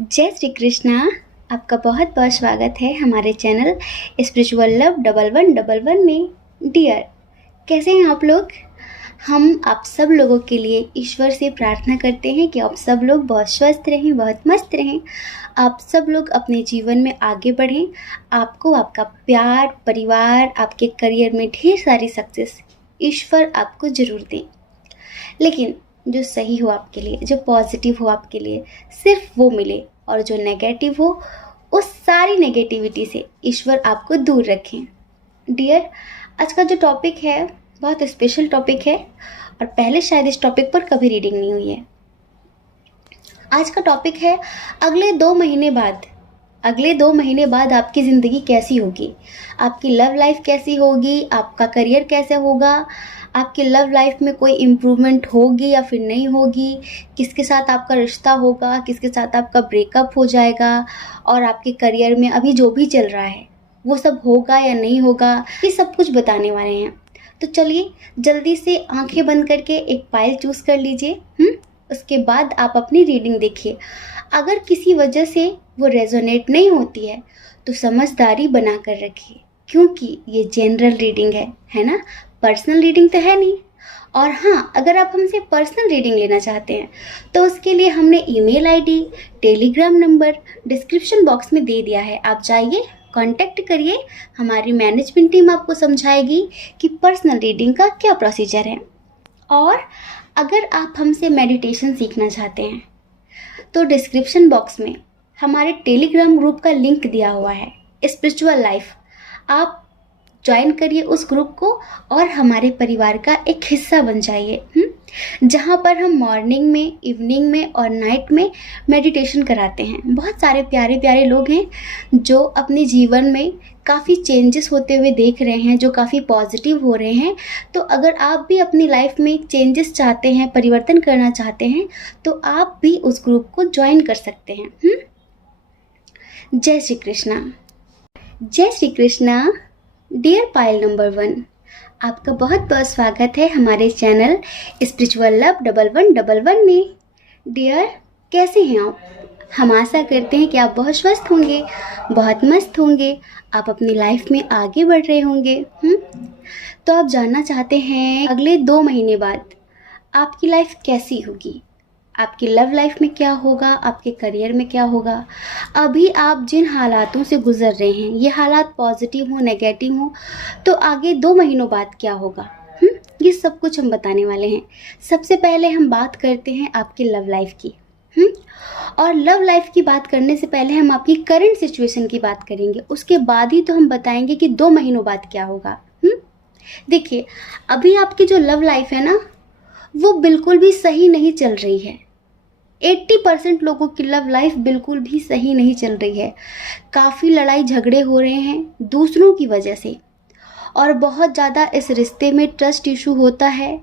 जय श्री कृष्णा। आपका बहुत बहुत स्वागत है हमारे चैनल स्पिरिचुअल लव 1111 में। डियर, कैसे हैं आप लोग? हम आप सब लोगों के लिए ईश्वर से प्रार्थना करते हैं कि आप सब लोग बहुत स्वस्थ रहें, बहुत मस्त रहें। आप सब लोग अपने जीवन में आगे बढ़ें। आपको आपका प्यार, परिवार, आपके करियर में ढेर सारी सक्सेस ईश्वर आपको ज़रूर दें। लेकिन जो सही हो आपके लिए, जो पॉजिटिव हो आपके लिए, सिर्फ वो मिले, और जो नेगेटिव हो उस सारी नेगेटिविटी से ईश्वर आपको दूर रखें। डियर, आज का जो टॉपिक है बहुत स्पेशल टॉपिक है और पहले शायद इस टॉपिक पर कभी रीडिंग नहीं हुई है। आज का टॉपिक है अगले 2 महीने बाद आपकी ज़िंदगी कैसी होगी, आपकी लव लाइफ कैसी होगी, आपका करियर कैसे होगा, आपकी लव लाइफ में कोई इम्प्रूवमेंट होगी या फिर नहीं होगी, किसके साथ आपका रिश्ता होगा, किसके साथ आपका ब्रेकअप हो जाएगा, और आपके करियर में अभी जो भी चल रहा है वो सब होगा या नहीं होगा, ये सब कुछ बताने वाले हैं। तो चलिए जल्दी से आंखें बंद करके एक पाइल चूज़ कर लीजिए। उसके बाद आप अपनी रीडिंग देखिए। अगर किसी वजह से वो रेजोनेट नहीं होती है तो समझदारी बना कर रखिए, क्योंकि ये जनरल रीडिंग है ना, पर्सनल रीडिंग तो है नहीं। और हाँ, अगर आप हमसे पर्सनल रीडिंग लेना चाहते हैं तो उसके लिए हमने email ID, Telegram number description box में दे दिया है। आप जाइए, कांटेक्ट करिए, हमारी मैनेजमेंट टीम आपको समझाएगी कि पर्सनल रीडिंग का क्या प्रोसीजर है। और अगर आप हमसे मेडिटेशन सीखना चाहते हैं तो डिस्क्रिप्शन बॉक्स में हमारे टेलीग्राम ग्रुप का लिंक दिया हुआ है, स्पिरिचुअल लाइफ। आप ज्वाइन करिए उस ग्रुप को और हमारे परिवार का एक हिस्सा बन जाइए, जहाँ पर हम मॉर्निंग में, इवनिंग में और नाइट में मेडिटेशन कराते हैं। बहुत सारे प्यारे प्यारे लोग हैं जो अपने जीवन में काफ़ी चेंजेस होते हुए देख रहे हैं, जो काफ़ी पॉजिटिव हो रहे हैं। तो अगर आप भी अपनी लाइफ में चेंजेस चाहते हैं, परिवर्तन करना चाहते हैं, तो आप भी उस ग्रुप को ज्वाइन कर सकते हैं। जय श्री कृष्णा। जय श्री कृष्णा। डियर पाइल नंबर 1, आपका बहुत बहुत स्वागत है हमारे चैनल स्पिरिचुअल लव 1111 में। डियर, कैसे हैं आप? हम आशा करते हैं कि आप बहुत स्वस्थ होंगे, बहुत मस्त होंगे, आप अपनी लाइफ में आगे बढ़ रहे होंगे। तो आप जानना चाहते हैं अगले 2 महीने बाद आपकी लाइफ कैसी होगी, आपकी लव लाइफ में क्या होगा, आपके करियर में क्या होगा। अभी आप जिन हालातों से गुजर रहे हैं, ये हालात पॉजिटिव हो, नेगेटिव हो, तो आगे 2 महीनों बाद क्या होगा, ये सब कुछ हम बताने वाले हैं। सबसे पहले हम बात करते हैं आपकी लव लाइफ की। और लव लाइफ की बात करने से पहले हम आपकी करंट सिचुएशन की बात करेंगे, उसके बाद ही तो हम बताएंगे कि 2 महीनों बाद क्या होगा। देखिए, अभी आपकी जो लव लाइफ है ना, वो बिल्कुल भी सही नहीं चल रही है। 80% लोगों की लव लाइफ बिल्कुल भी सही नहीं चल रही है। काफ़ी लड़ाई झगड़े हो रहे हैं दूसरों की वजह से, और बहुत ज़्यादा इस रिश्ते में ट्रस्ट इशू होता है,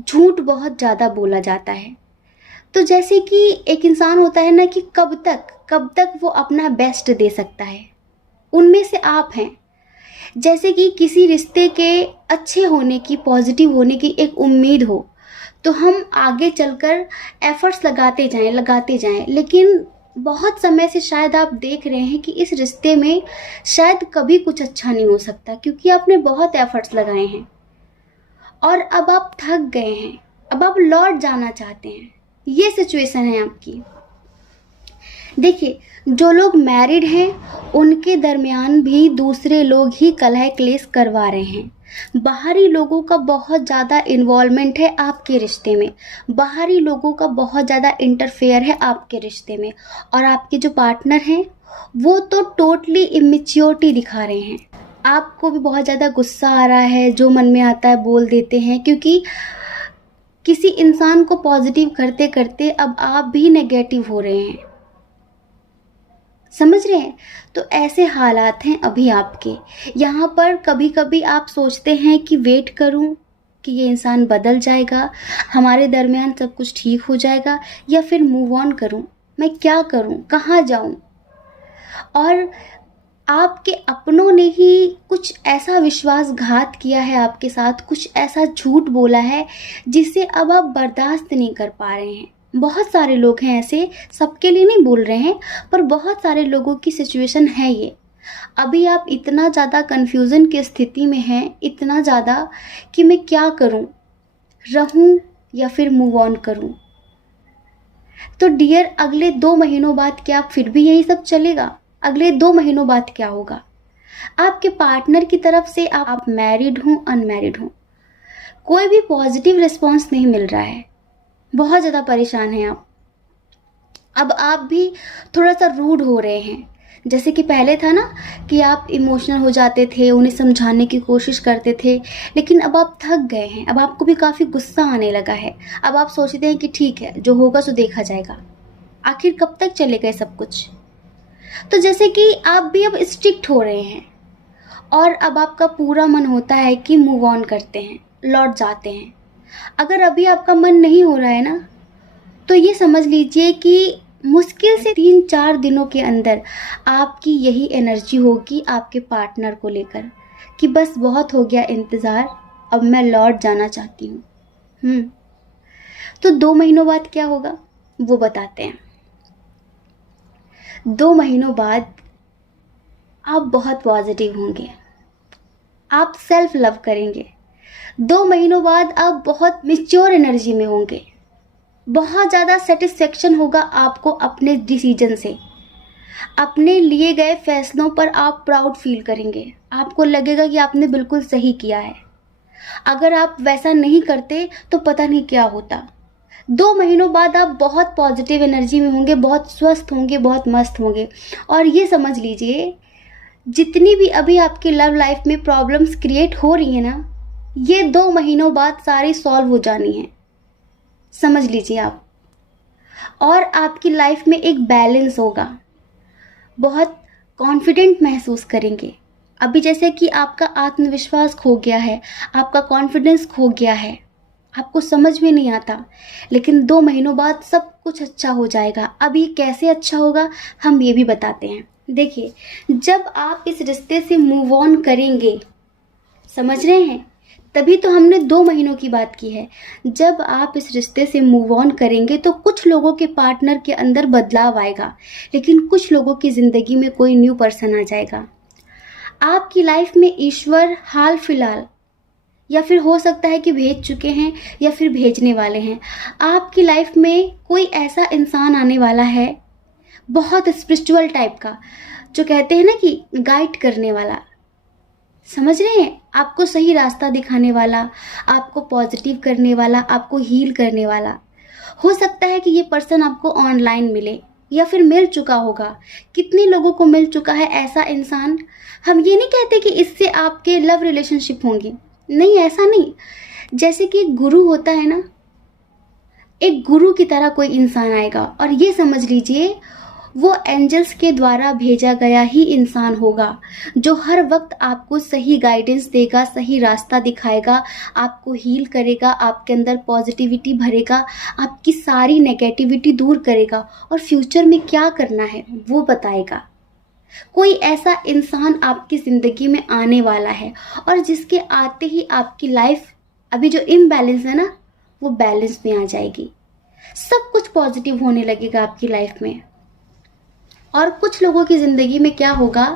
झूठ बहुत ज़्यादा बोला जाता है। तो जैसे कि एक इंसान होता है ना, कि कब तक वो अपना बेस्ट दे सकता है, उनमें से आप हैं। जैसे कि किसी रिश्ते के अच्छे होने की, पॉजिटिव होने की एक उम्मीद हो, तो हम आगे चलकर एफर्ट्स लगाते जाएं, लेकिन बहुत समय से शायद आप देख रहे हैं कि इस रिश्ते में शायद कभी कुछ अच्छा नहीं हो सकता, क्योंकि आपने बहुत एफर्ट्स लगाए हैं और अब आप थक गए हैं, अब आप लौट जाना चाहते हैं। ये सिचुएशन है आपकी। देखिए, जो लोग मैरिड हैं उनके दरमियान भी दूसरे लोग ही कलह क्लेश करवा रहे हैं। बाहरी लोगों का बहुत ज़्यादा इन्वॉल्वमेंट है आपके रिश्ते में, बाहरी लोगों का बहुत ज़्यादा इंटरफेयर है आपके रिश्ते में, और आपके जो पार्टनर हैं वो तो टोटली इमेच्योरिटी दिखा रहे हैं। आपको भी बहुत ज़्यादा गुस्सा आ रहा है, जो मन में आता है बोल देते हैं, क्योंकि किसी इंसान को पॉजिटिव करते करते अब आप भी नेगेटिव हो रहे हैं। समझ रहे हैं? तो ऐसे हालात हैं अभी आपके। यहाँ पर कभी कभी आप सोचते हैं कि वेट करूं कि ये इंसान बदल जाएगा, हमारे दरमियान सब कुछ ठीक हो जाएगा, या फिर मूव ऑन करूं। मैं क्या करूं, कहाँ जाऊं? और आपके अपनों ने ही कुछ ऐसा विश्वासघात किया है आपके साथ, कुछ ऐसा झूठ बोला है जिसे अब आप बर्दाश्त नहीं कर पा रहे हैं। बहुत सारे लोग हैं ऐसे, सबके लिए नहीं बोल रहे हैं, पर बहुत सारे लोगों की सिचुएशन है ये। अभी आप इतना ज़्यादा कन्फ्यूज़न की स्थिति में हैं, इतना ज़्यादा कि मैं क्या करूं, रहूं या फिर मूव ऑन करूं। तो डियर, अगले 2 महीनों बाद क्या फिर भी यही सब चलेगा? अगले 2 महीनों बाद क्या होगा? आपके पार्टनर की तरफ से आप मैरिड हो, अनमैरिड हो, कोई भी पॉजिटिव रिस्पॉन्स नहीं मिल रहा है, बहुत ज़्यादा परेशान हैं आप। अब आप भी थोड़ा सा रूड हो रहे हैं। जैसे कि पहले था ना कि आप इमोशनल हो जाते थे, उन्हें समझाने की कोशिश करते थे, लेकिन अब आप थक गए हैं, अब आपको भी काफ़ी गुस्सा आने लगा है। अब आप सोचते हैं कि ठीक है, जो होगा सो देखा जाएगा, आखिर कब तक चलेगा ये सब कुछ। तो जैसे कि आप भी अब स्ट्रिक्ट हो रहे हैं और अब आपका पूरा मन होता है कि मूव ऑन करते हैं, लौट जाते हैं। अगर अभी आपका मन नहीं हो रहा है ना, तो ये समझ लीजिए कि मुश्किल से 3-4 दिनों के अंदर आपकी यही एनर्जी होगी आपके पार्टनर को लेकर कि बस बहुत हो गया इंतज़ार, अब मैं लौट जाना चाहती हूँ। तो 2 महीनों बाद क्या होगा वो बताते हैं। 2 महीनों बाद आप बहुत पॉजिटिव होंगे, आप सेल्फ लव करेंगे। 2 महीनों बाद आप बहुत मैच्योर एनर्जी में होंगे, बहुत ज़्यादा सेटिस्फेक्शन होगा आपको अपने डिसीजन से, अपने लिए गए फैसलों पर आप प्राउड फील करेंगे, आपको लगेगा कि आपने बिल्कुल सही किया है। अगर आप वैसा नहीं करते तो पता नहीं क्या होता। 2 महीनों बाद आप बहुत पॉजिटिव एनर्जी में होंगे, बहुत स्वस्थ होंगे, बहुत मस्त होंगे। और ये समझ लीजिए, जितनी भी अभी आपकी लव लाइफ में प्रॉब्लम्स क्रिएट हो रही है ना, ये 2 महीनों बाद सारी सॉल्व हो जानी है, समझ लीजिए आप। और आपकी लाइफ में एक बैलेंस होगा, बहुत कॉन्फिडेंट महसूस करेंगे। अभी जैसे कि आपका आत्मविश्वास खो गया है, आपका कॉन्फिडेंस खो गया है, आपको समझ में नहीं आता, लेकिन 2 महीनों बाद सब कुछ अच्छा हो जाएगा। अभी कैसे अच्छा होगा हम ये भी बताते हैं। देखिए, जब आप इस रिश्ते से मूव ऑन करेंगे, समझ रहे हैं, तभी तो हमने 2 महीनों की बात की है। जब आप इस रिश्ते से मूव ऑन करेंगे तो कुछ लोगों के पार्टनर के अंदर बदलाव आएगा, लेकिन कुछ लोगों की ज़िंदगी में कोई न्यू पर्सन आ जाएगा। आपकी लाइफ में ईश्वर हाल फिलहाल, या फिर हो सकता है कि भेज चुके हैं या फिर भेजने वाले हैं, आपकी लाइफ में कोई ऐसा इंसान आने वाला है, बहुत स्पिरिचुअल टाइप का, जो कहते हैं ना कि गाइड करने वाला, समझ रहे हैं, आपको सही रास्ता दिखाने वाला, आपको पॉजिटिव करने वाला, आपको हील करने वाला। हो सकता है कि ये पर्सन आपको ऑनलाइन मिले या फिर मिल चुका होगा। कितने लोगों को मिल चुका है ऐसा इंसान। हम ये नहीं कहते कि इससे आपके लव रिलेशनशिप होंगे, नहीं, ऐसा नहीं। जैसे कि एक गुरु होता है ना, एक गुरु की तरह कोई इंसान आएगा, और ये समझ लीजिए वो एंजल्स के द्वारा भेजा गया ही इंसान होगा, जो हर वक्त आपको सही गाइडेंस देगा, सही रास्ता दिखाएगा, आपको हील करेगा, आपके अंदर पॉजिटिविटी भरेगा, आपकी सारी नेगेटिविटी दूर करेगा और फ्यूचर में क्या करना है वो बताएगा। कोई ऐसा इंसान आपकी ज़िंदगी में आने वाला है, और जिसके आते ही आपकी लाइफ अभी जो इम्बैलेंस है ना, वो बैलेंस में आ जाएगी। सब कुछ पॉजिटिव होने लगेगा आपकी लाइफ में। और कुछ लोगों की ज़िंदगी में क्या होगा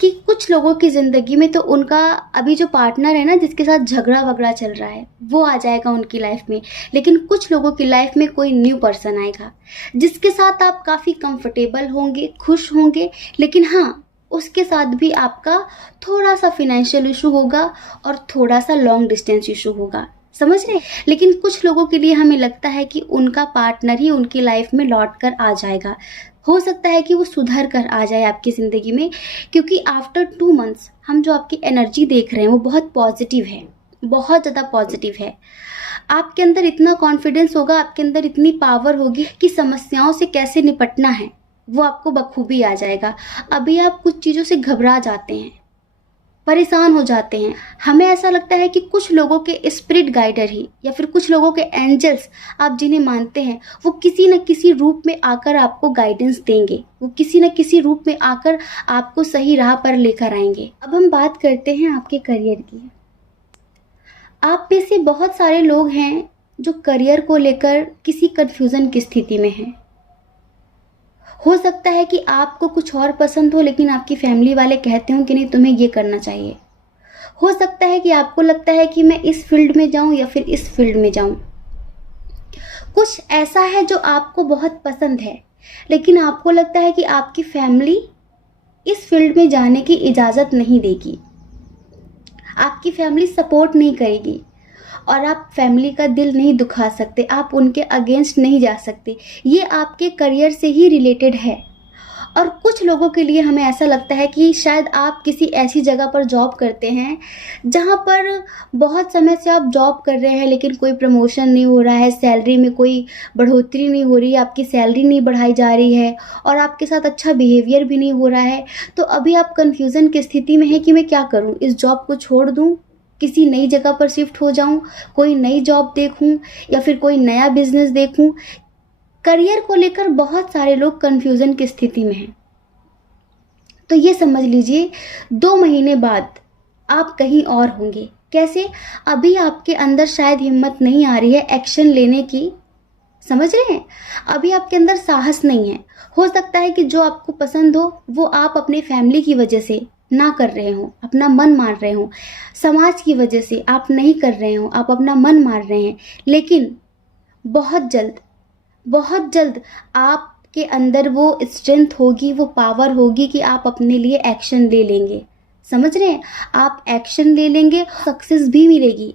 कि कुछ लोगों की ज़िंदगी में तो उनका अभी जो पार्टनर है ना, जिसके साथ झगड़ा वगड़ा चल रहा है, वो आ जाएगा उनकी लाइफ में। लेकिन कुछ लोगों की लाइफ में कोई न्यू पर्सन आएगा, जिसके साथ आप काफ़ी कंफर्टेबल होंगे, खुश होंगे, लेकिन हाँ, उसके साथ भी आपका थोड़ा सा फिनेंशियल इशू होगा और थोड़ा सा लॉन्ग डिस्टेंस इशू होगा, समझ रहे। लेकिन कुछ लोगों के लिए हमें लगता है कि उनका पार्टनर ही उनकी लाइफ में लौट कर आ जाएगा। हो सकता है कि वो सुधर कर आ जाए आपकी ज़िंदगी में, क्योंकि आफ्टर 2 मंथ्स हम जो आपकी एनर्जी देख रहे हैं वो बहुत पॉजिटिव है, बहुत ज़्यादा पॉजिटिव है। आपके अंदर इतना कॉन्फिडेंस होगा, आपके अंदर इतनी पावर होगी कि समस्याओं से कैसे निपटना है वो आपको बखूबी आ जाएगा। अभी आप कुछ चीज़ों से घबरा जाते हैं, परेशान हो जाते हैं। हमें ऐसा लगता है कि कुछ लोगों के स्पिरिट गाइडर ही, या फिर कुछ लोगों के एंजल्स आप जिन्हें मानते हैं, वो किसी न किसी रूप में आकर आपको गाइडेंस देंगे, वो किसी न किसी रूप में आकर आपको सही राह पर लेकर आएंगे। अब हम बात करते हैं आपके करियर की। आप में से बहुत सारे लोग हैं जो करियर को लेकर किसी कंफ्यूजन की स्थिति में हैं। हो सकता है कि आपको कुछ और पसंद हो लेकिन आपकी फैमिली वाले कहते हो कि नहीं तुम्हें ये करना चाहिए। हो सकता है कि आपको लगता है कि मैं इस फील्ड में जाऊं या फिर इस फील्ड में जाऊं। कुछ ऐसा है जो आपको बहुत पसंद है लेकिन आपको लगता है कि आपकी फैमिली इस फील्ड में जाने की इजाज़त नहीं देगी, आपकी फैमिली सपोर्ट नहीं करेगी और आप फैमिली का दिल नहीं दुखा सकते, आप उनके अगेंस्ट नहीं जा सकते। ये आपके करियर से ही रिलेटेड है। और कुछ लोगों के लिए हमें ऐसा लगता है कि शायद आप किसी ऐसी जगह पर जॉब करते हैं जहाँ पर बहुत समय से आप जॉब कर रहे हैं लेकिन कोई प्रमोशन नहीं हो रहा है, सैलरी में कोई बढ़ोतरी नहीं हो रही है, आपकी सैलरी नहीं बढ़ाई जा रही है और आपके साथ अच्छा बिहेवियर भी नहीं हो रहा है। तो अभी आप कन्फ्यूज़न की स्थिति में हैं कि मैं क्या करूँ, इस जॉब को छोड़ दूँ, किसी नई जगह पर शिफ्ट हो जाऊँ, कोई नई जॉब देखूँ या फिर कोई नया बिजनेस देखूँ। करियर को लेकर बहुत सारे लोग कन्फ्यूज़न की स्थिति में हैं। तो ये समझ लीजिए 2 महीने बाद आप कहीं और होंगे। कैसे? अभी आपके अंदर शायद हिम्मत नहीं आ रही है एक्शन लेने की, समझ रहे हैं? अभी आपके अंदर साहस नहीं है। हो सकता है कि जो आपको पसंद हो वो आप अपने फैमिली की वजह से ना कर रहे हो, अपना मन मार रहे हो, समाज की वजह से आप नहीं कर रहे हो, आप अपना मन मार रहे हैं। लेकिन बहुत जल्द आपके अंदर वो स्ट्रेंथ होगी, वो पावर होगी कि आप अपने लिए एक्शन ले लेंगे। समझ रहे हैं? आप एक्शन ले लेंगे, सक्सेस भी मिलेगी।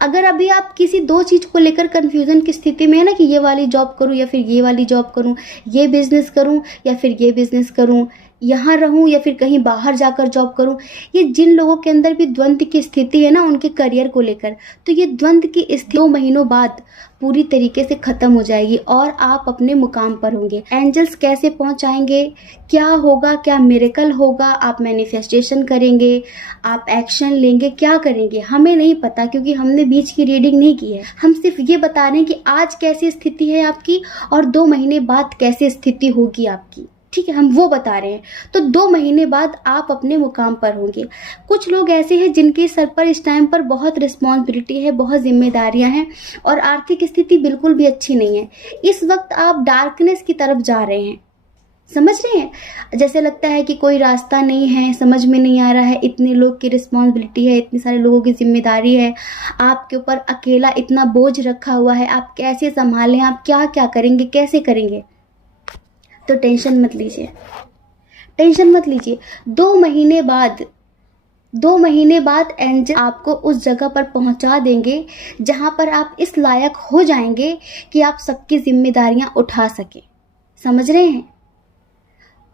अगर अभी आप किसी 2 चीज़ को लेकर कन्फ्यूज़न की स्थिति में है ना कि ये वाली जॉब करूं या फिर ये वाली जॉब करूं, ये बिज़नेस करूं या फिर ये बिज़नेस करूं, यहाँ रहूं या फिर कहीं बाहर जाकर जॉब करूं, ये जिन लोगों के अंदर भी द्वंद्व की स्थिति है ना उनके करियर को लेकर, तो ये द्वंद्व की स्थिति 2 महीनों बाद पूरी तरीके से ख़त्म हो जाएगी और आप अपने मुकाम पर होंगे। एंजल्स कैसे पहुंचाएंगे, क्या होगा, क्या मिरेकल होगा, आप मैनिफेस्टेशन करेंगे, आप एक्शन लेंगे, क्या करेंगे हमें नहीं पता क्योंकि हमने बीच की रीडिंग नहीं की है। हम सिर्फ ये बता रहे हैं कि आज कैसी स्थिति है आपकी और 2 महीने बाद कैसी स्थिति होगी आपकी, ठीक है, हम वो बता रहे हैं। तो 2 महीने बाद आप अपने मुकाम पर होंगे। कुछ लोग ऐसे हैं जिनके सर पर इस टाइम पर बहुत रिस्पॉन्सिबिलिटी है, बहुत जिम्मेदारियां हैं और आर्थिक स्थिति बिल्कुल भी अच्छी नहीं है। इस वक्त आप डार्कनेस की तरफ जा रहे हैं, समझ रहे हैं? जैसे लगता है कि कोई रास्ता नहीं है, समझ में नहीं आ रहा है, इतने लोग की रिस्पॉन्सिबिलिटी है, इतने सारे लोगों की जिम्मेदारी है, आपके ऊपर अकेला इतना बोझ रखा हुआ है, आप कैसे संभालें, आप क्या क्या करेंगे, कैसे करेंगे? तो टेंशन मत लीजिए, टेंशन मत लीजिए। 2 महीने बाद एंजल आपको उस जगह पर पहुंचा देंगे जहां पर आप इस लायक हो जाएंगे कि आप सबकी जिम्मेदारियां उठा सके। समझ रहे हैं?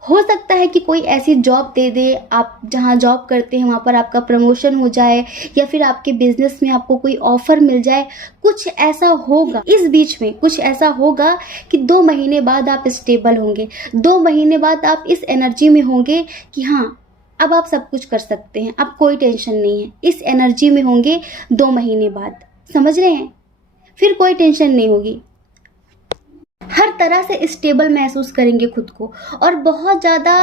हो सकता है कि कोई ऐसी जॉब दे दे, आप जहाँ जॉब करते हैं वहाँ पर आपका प्रमोशन हो जाए या फिर आपके बिजनेस में आपको कोई ऑफर मिल जाए। कुछ ऐसा होगा, इस बीच में कुछ ऐसा होगा कि 2 महीने बाद आप स्टेबल होंगे। 2 महीने बाद आप इस एनर्जी में होंगे कि हाँ अब आप सब कुछ कर सकते हैं, अब कोई टेंशन नहीं है। इस एनर्जी में होंगे 2 महीने बाद, समझ रहे हैं? फिर कोई टेंशन नहीं होगी, हर तरह से स्टेबल महसूस करेंगे खुद को और बहुत ज़्यादा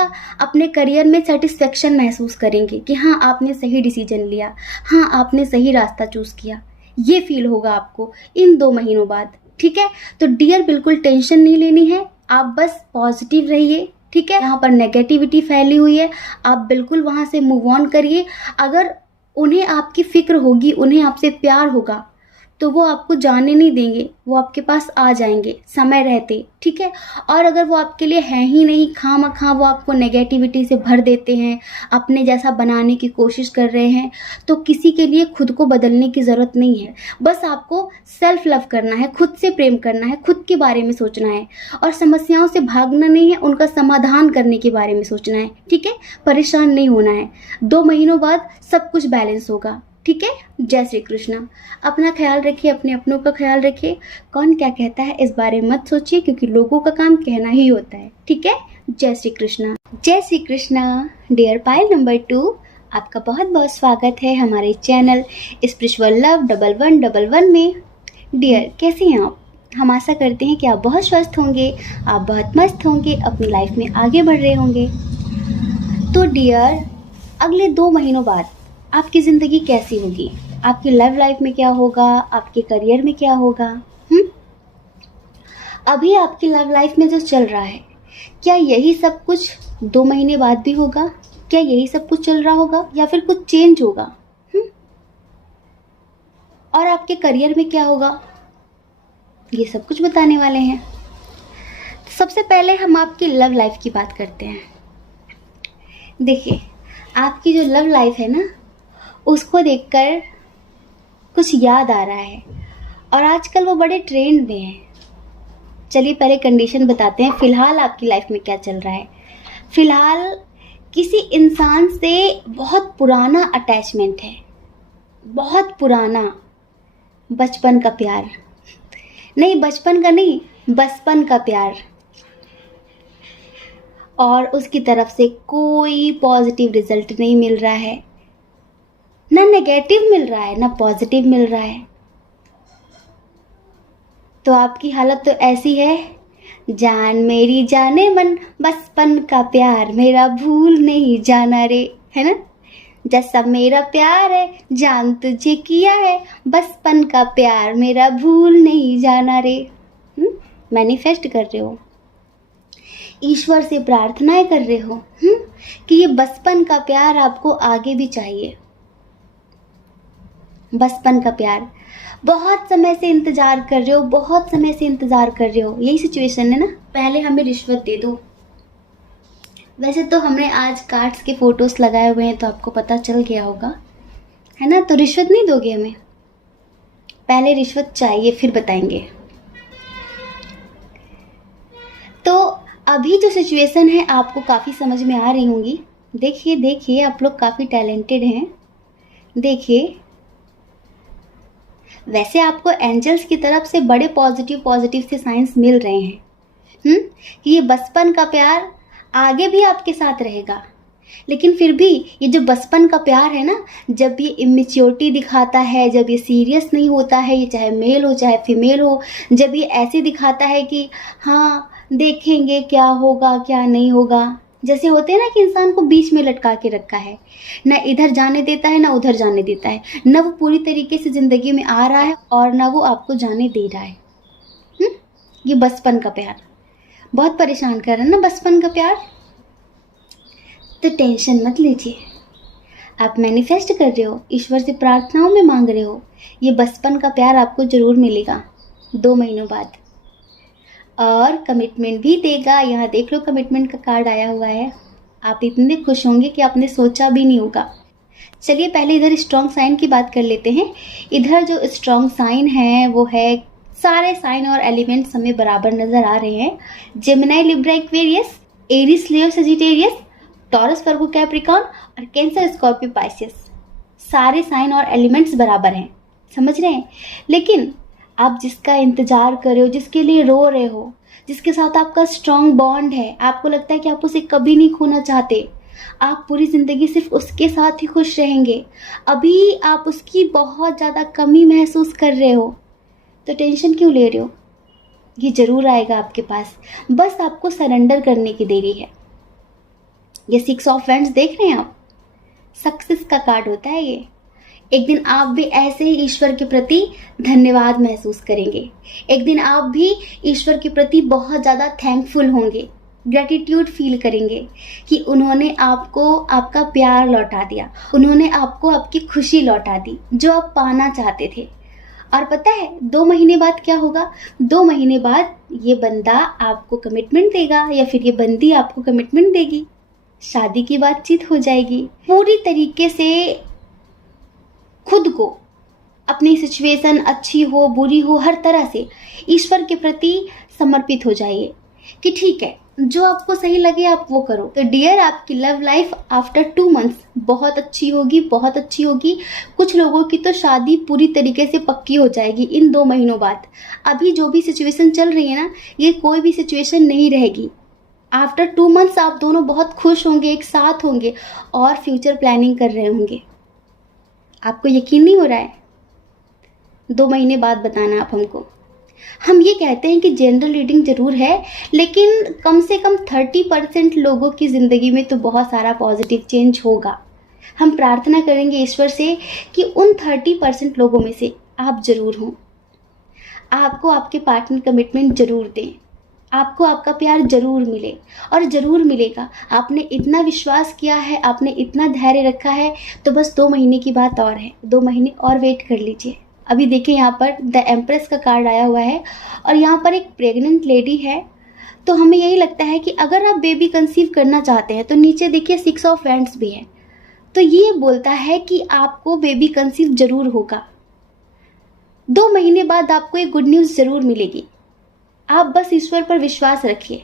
अपने करियर में सेटिस्फेक्शन महसूस करेंगे कि हाँ आपने सही डिसीजन लिया, हाँ आपने सही रास्ता चूज़ किया। ये फील होगा आपको इन 2 महीनों बाद, ठीक है? तो डियर बिल्कुल टेंशन नहीं लेनी है, आप बस पॉजिटिव रहिए, ठीक है? यहाँ पर नेगेटिविटी फैली हुई है, आप बिल्कुल वहाँ से मूव ऑन करिए। अगर उन्हें आपकी फिक्र होगी, उन्हें आपसे प्यार होगा तो वो आपको जाने नहीं देंगे, वो आपके पास आ जाएंगे समय रहते, ठीक है? और अगर वो आपके लिए है ही नहीं, खामखा वो आपको नेगेटिविटी से भर देते हैं, अपने जैसा बनाने की कोशिश कर रहे हैं, तो किसी के लिए खुद को बदलने की ज़रूरत नहीं है। बस आपको सेल्फ लव करना है, खुद से प्रेम करना है, खुद के बारे में सोचना है और समस्याओं से भागना नहीं है, उनका समाधान करने के बारे में सोचना है, ठीक है? परेशान नहीं होना है। 2 महीनों बाद सब कुछ बैलेंस होगा, ठीक है? जय श्री कृष्णा। अपना ख्याल रखिए, अपने अपनों का ख्याल रखिए। कौन क्या कहता है इस बारे में मत सोचिए क्योंकि लोगों का काम कहना ही होता है, ठीक है? जय श्री कृष्णा। जय श्री कृष्णा। डियर पायल नंबर 2, आपका बहुत बहुत स्वागत है हमारे चैनल स्पिरिचुअल लव 1111 में। डियर कैसे हैं आप? हम आशा करते हैं कि आप बहुत स्वस्थ होंगे, आप बहुत मस्त होंगे, अपनी लाइफ में आगे बढ़ रहे होंगे। तो डियर अगले 2 महीनों बाद आपकी ज़िंदगी कैसी होगी? आपकी लव लाइफ में क्या होगा, आपके करियर में क्या होगा। अभी आपकी लव लाइफ में जो चल रहा है, क्या यही सब कुछ 2 महीने बाद भी होगा? क्या यही सब कुछ चल रहा होगा या फिर कुछ चेंज होगा? और आपके करियर में क्या होगा, ये सब कुछ बताने वाले हैं। सबसे पहले हम आपकी लव लाइफ की बात करते हैं। देखिए, आपकी जो लव लाइफ है ना, उसको देखकर कुछ याद आ रहा है और आजकल वो बड़े ट्रेंड में है। चलिए पहले कंडीशन बताते हैं, फिलहाल आपकी लाइफ में क्या चल रहा है। फिलहाल किसी इंसान से बहुत पुराना अटैचमेंट है, बहुत पुराना, बचपन का प्यार नहीं, बचपन का नहीं, बचपन का प्यार। और उसकी तरफ से कोई पॉजिटिव रिजल्ट नहीं मिल रहा है, ना नेगेटिव मिल रहा है ना पॉजिटिव मिल रहा है। तो आपकी हालत तो ऐसी है, जान मेरी जाने मन, बचपन का प्यार मेरा भूल नहीं जाना रे, है ना। जैसा मेरा प्यार है जान तुझे किया है, बचपन का प्यार मेरा भूल नहीं जाना रे। मैनिफेस्ट कर रहे हो, ईश्वर से प्रार्थनाएं कर रहे हो कि ये बचपन का प्यार आपको आगे भी चाहिए। बचपन का प्यार बहुत समय से इंतजार कर रहे हो, बहुत समय से इंतजार कर रहे हो। यही सिचुएशन है ना। पहले हमें रिश्वत दे दो। वैसे तो हमने आज कार्ड्स के फोटोज लगाए हुए हैं तो आपको पता चल गया होगा, है ना। तो रिश्वत नहीं दोगे हमें, पहले रिश्वत चाहिए फिर बताएंगे। तो अभी जो सिचुएशन है आपको काफ़ी समझ में आ रही होंगी। देखिए आप लोग काफ़ी टैलेंटेड हैं। देखिए, वैसे आपको एंजल्स की तरफ से बड़े पॉजिटिव से साइंस मिल रहे हैं कि ये बचपन का प्यार आगे भी आपके साथ रहेगा। लेकिन फिर भी ये जो बचपन का प्यार है ना, जब ये इमेच्योरिटी दिखाता है, जब ये सीरियस नहीं होता है, ये चाहे मेल हो चाहे फीमेल हो, जब ये ऐसे दिखाता है कि हाँ देखेंगे क्या होगा क्या नहीं होगा, जैसे होते हैं ना कि इंसान को बीच में लटका के रखा है, ना इधर जाने देता है ना उधर जाने देता है, ना वो पूरी तरीके से ज़िंदगी में आ रहा है और ना वो आपको जाने दे रहा है। ये बचपन का प्यार बहुत परेशान कर रहा है ना, बचपन का प्यार। तो टेंशन मत लीजिए, आप मैनिफेस्ट कर रहे हो, ईश्वर से प्रार्थनाओं में मांग रहे हो, ये बचपन का प्यार आपको ज़रूर मिलेगा 2 महीनों बाद, और कमिटमेंट भी देगा। यहाँ देख लो, कमिटमेंट का कार्ड आया हुआ है। आप इतने खुश होंगे कि आपने सोचा भी नहीं होगा। चलिए पहले इधर स्ट्रॉन्ग साइन की बात कर लेते हैं। इधर जो स्ट्रॉन्ग साइन है वो है, सारे साइन और एलिमेंट्स हमें बराबर नज़र आ रहे हैं। जेमिनी, लिब्रा, एक्वेरियस, एरीज, लियो, सजिटेरियस, टॉरस, वर्गो, कैप्रिकॉर्न और कैंसर, स्कॉर्पियो, पाइसेस। सारे साइन और एलिमेंट्स बराबर हैं, समझ रहे हैं। लेकिन आप जिसका इंतजार कर रहे हो, जिसके लिए रो रहे हो, जिसके साथ आपका स्ट्रॉन्ग बॉन्ड है, आपको लगता है कि आप उसे कभी नहीं खोना चाहते, आप पूरी ज़िंदगी सिर्फ उसके साथ ही खुश रहेंगे, अभी आप उसकी बहुत ज़्यादा कमी महसूस कर रहे हो, तो टेंशन क्यों ले रहे हो। ये ज़रूर आएगा आपके पास, बस आपको सरेंडर करने की देरी है। ये 6 ऑफ वैंड्स देख रहे हैं आप, सक्सेस का कार्ड होता है ये। एक दिन आप भी ऐसे ही ईश्वर के प्रति धन्यवाद महसूस करेंगे। एक दिन आप भी ईश्वर के प्रति बहुत ज़्यादा थैंकफुल होंगे, ग्रेटिट्यूड फील करेंगे कि उन्होंने आपको आपका प्यार लौटा दिया, उन्होंने आपको आपकी खुशी लौटा दी जो आप पाना चाहते थे। और पता है 2 महीने बाद क्या होगा? 2 महीने बाद ये बंदा आपको कमिटमेंट देगा या फिर ये बंदी आपको कमिटमेंट देगी, शादी की बातचीत हो जाएगी। पूरी तरीके से खुद को, अपनी सिचुएशन अच्छी हो बुरी हो, हर तरह से ईश्वर के प्रति समर्पित हो जाइए कि ठीक है, जो आपको सही लगे आप वो करो। तो डियर, आपकी लव लाइफ आफ्टर 2 मंथ्स बहुत अच्छी होगी, बहुत अच्छी होगी। कुछ लोगों की तो शादी पूरी तरीके से पक्की हो जाएगी इन 2 महीनों बाद। अभी जो भी सिचुएशन चल रही है ना, ये कोई भी सिचुएशन नहीं रहेगी। आफ्टर 2 मंथ्स आप दोनों बहुत खुश होंगे, एक साथ होंगे और फ्यूचर प्लानिंग कर रहे होंगे। आपको यकीन नहीं हो रहा है? 2 महीने बाद बताना आप हमको। हम ये कहते हैं कि जनरल रीडिंग ज़रूर है, लेकिन कम से कम 30% लोगों की ज़िंदगी में तो बहुत सारा पॉजिटिव चेंज होगा। हम प्रार्थना करेंगे ईश्वर से कि उन 30% लोगों में से आप जरूर हों। आपको आपके पार्टनर कमिटमेंट जरूर दें, आपको आपका प्यार जरूर मिले और ज़रूर मिलेगा। आपने इतना विश्वास किया है, आपने इतना धैर्य रखा है, तो बस 2 महीने की बात और है, 2 महीने और वेट कर लीजिए। अभी देखिए यहाँ पर द एम्प्रेस का कार्ड आया हुआ है और यहाँ पर एक प्रेग्नेंट लेडी है। तो हमें यही लगता है कि अगर आप बेबी कंसीव करना चाहते हैं तो नीचे देखिए 6 ऑफ वैंड्स भी है, तो ये बोलता है कि आपको बेबी कंसीव जरूर होगा। 2 महीने बाद आपको एक गुड न्यूज़ ज़रूर मिलेगी। आप बस ईश्वर पर विश्वास रखिए।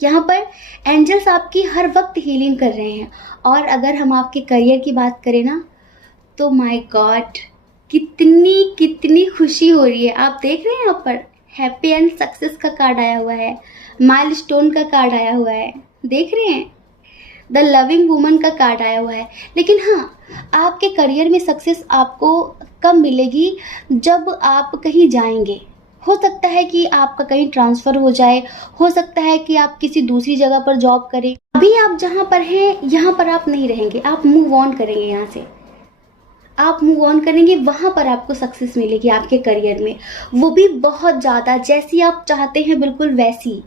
यहाँ पर एंजल्स आपकी हर वक्त हीलिंग कर रहे हैं। और अगर हम आपके करियर की बात करें ना, तो माय गॉड, कितनी कितनी खुशी हो रही है। आप देख रहे हैं यहाँ पर हैप्पी एंड सक्सेस का कार्ड आया हुआ है, माइलस्टोन का कार्ड आया हुआ है, देख रहे हैं द लविंग वुमन का कार्ड आया हुआ है। लेकिन हाँ, आपके करियर में सक्सेस आपको कब मिलेगी? जब आप कहीं जाएंगे। हो सकता है कि आपका कहीं ट्रांसफ़र हो जाए, हो सकता है कि आप किसी दूसरी जगह पर जॉब करें। अभी आप जहाँ पर हैं यहाँ पर आप नहीं रहेंगे, आप मूव ऑन करेंगे, यहाँ से आप मूव ऑन करेंगे, वहाँ पर आपको सक्सेस मिलेगी आपके करियर में, वो भी बहुत ज़्यादा, जैसी आप चाहते हैं बिल्कुल वैसी।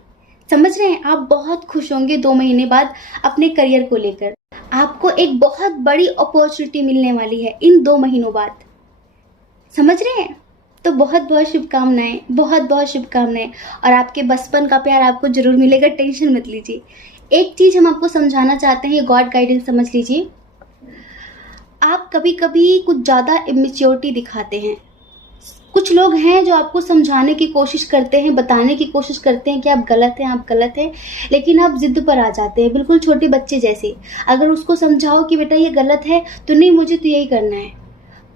समझ रहे हैं? आप बहुत खुश होंगे 2 महीने बाद अपने करियर को लेकर। आपको एक बहुत बड़ी अपॉर्चुनिटी मिलने वाली है इन 2 महीनों बाद। समझ रहे हैं? तो बहुत बहुत शुभकामनाएं, बहुत बहुत शुभकामनाएं। और आपके बचपन का प्यार आपको जरूर मिलेगा, टेंशन मत लीजिए। एक चीज़ हम आपको समझाना चाहते हैं, ये गॉड गाइडेंस समझ लीजिए। आप कभी कभी कुछ ज़्यादा इमेच्योरिटी दिखाते हैं। कुछ लोग हैं जो आपको समझाने की कोशिश करते हैं, बताने की कोशिश करते हैं कि आप गलत हैं, आप गलत हैं, लेकिन आप जिद पर आ जाते हैं, बिल्कुल छोटे बच्चे जैसे। अगर उसको समझाओ कि बेटा ये गलत है, तो नहीं, मुझे तो यही करना है।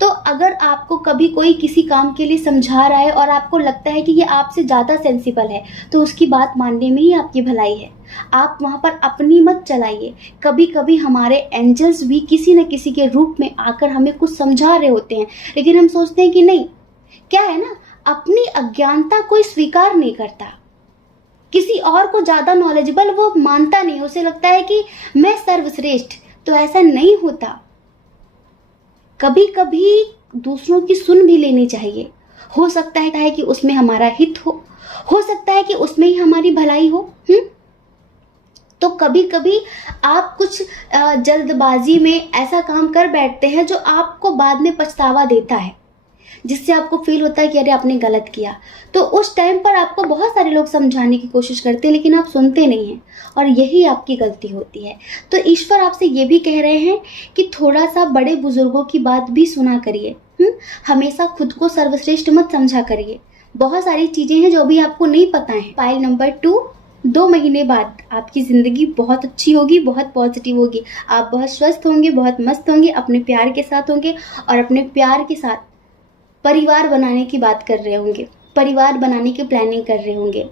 तो अगर आपको कभी कोई किसी काम के लिए समझा रहा है और आपको लगता है कि ये आपसे ज़्यादा सेंसिबल है, तो उसकी बात मानने में ही आपकी भलाई है। आप वहाँ पर अपनी मत चलाइए। कभी कभी हमारे एंजल्स भी किसी न किसी के रूप में आकर हमें कुछ समझा रहे होते हैं, लेकिन हम सोचते हैं कि नहीं, क्या है ना, अपनी अज्ञानता कोई स्वीकार नहीं करता। किसी और को ज़्यादा नॉलेजेबल वो मानता नहीं, उसे लगता है कि मैं सर्वश्रेष्ठ। तो ऐसा नहीं होता। कभी कभी दूसरों की सुन भी लेनी चाहिए। हो सकता है कि उसमें हमारा हित हो सकता है कि उसमें ही हमारी भलाई हो। तो कभी कभी आप कुछ जल्दबाजी में ऐसा काम कर बैठते हैं जो आपको बाद में पछतावा देता है, जिससे आपको फील होता है कि अरे आपने गलत किया। तो उस टाइम पर आपको बहुत सारे लोग समझाने की कोशिश करते हैं, लेकिन आप सुनते नहीं हैं, और यही आपकी गलती होती है। तो ईश्वर आपसे ये भी कह रहे हैं कि थोड़ा सा बड़े बुजुर्गों की बात भी सुना करिए। हमेशा खुद को सर्वश्रेष्ठ मत समझा करिए। बहुत सारी चीज़ें हैं जो अभी आपको नहीं पता है। फाइल नंबर 2, 2 महीने बाद आपकी ज़िंदगी बहुत अच्छी होगी, बहुत पॉजिटिव होगी। आप बहुत स्वस्थ होंगे, बहुत मस्त होंगे, अपने प्यार के साथ होंगे, और अपने प्यार के साथ परिवार बनाने की बात कर रहे होंगे, परिवार बनाने की प्लानिंग कर रहे होंगे।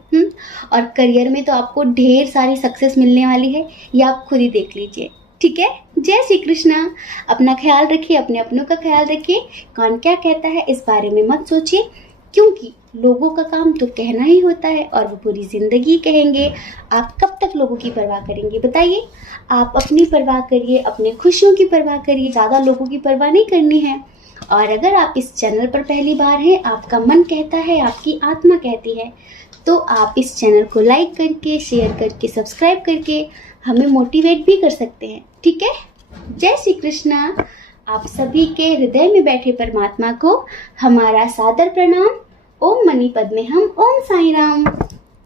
और करियर में तो आपको ढेर सारी सक्सेस मिलने वाली है, ये आप खुद ही देख लीजिए। ठीक है? जय श्री कृष्णा। अपना ख्याल रखिए, अपने अपनों का ख्याल रखिए। कौन क्या कहता है इस बारे में मत सोचिए, क्योंकि लोगों का काम तो कहना ही होता है, और वो पूरी ज़िंदगी कहेंगे। आप कब तक लोगों की परवाह करेंगे बताइए? आप अपनी परवाह करिए, अपने खुशियों की परवाह करिए, ज़्यादा लोगों की परवाह नहीं करनी है। और अगर आप इस चैनल पर पहली बार हैं, आपका मन कहता है, आपकी आत्मा कहती है, तो आप इस चैनल को लाइक करके, शेयर करके, सब्सक्राइब करके हमें मोटिवेट भी कर सकते हैं। ठीक है? जय श्री कृष्णा। आप सभी के हृदय में बैठे परमात्मा को हमारा सादर प्रणाम। ओम मणि पद्मे हम, ओम साई राम।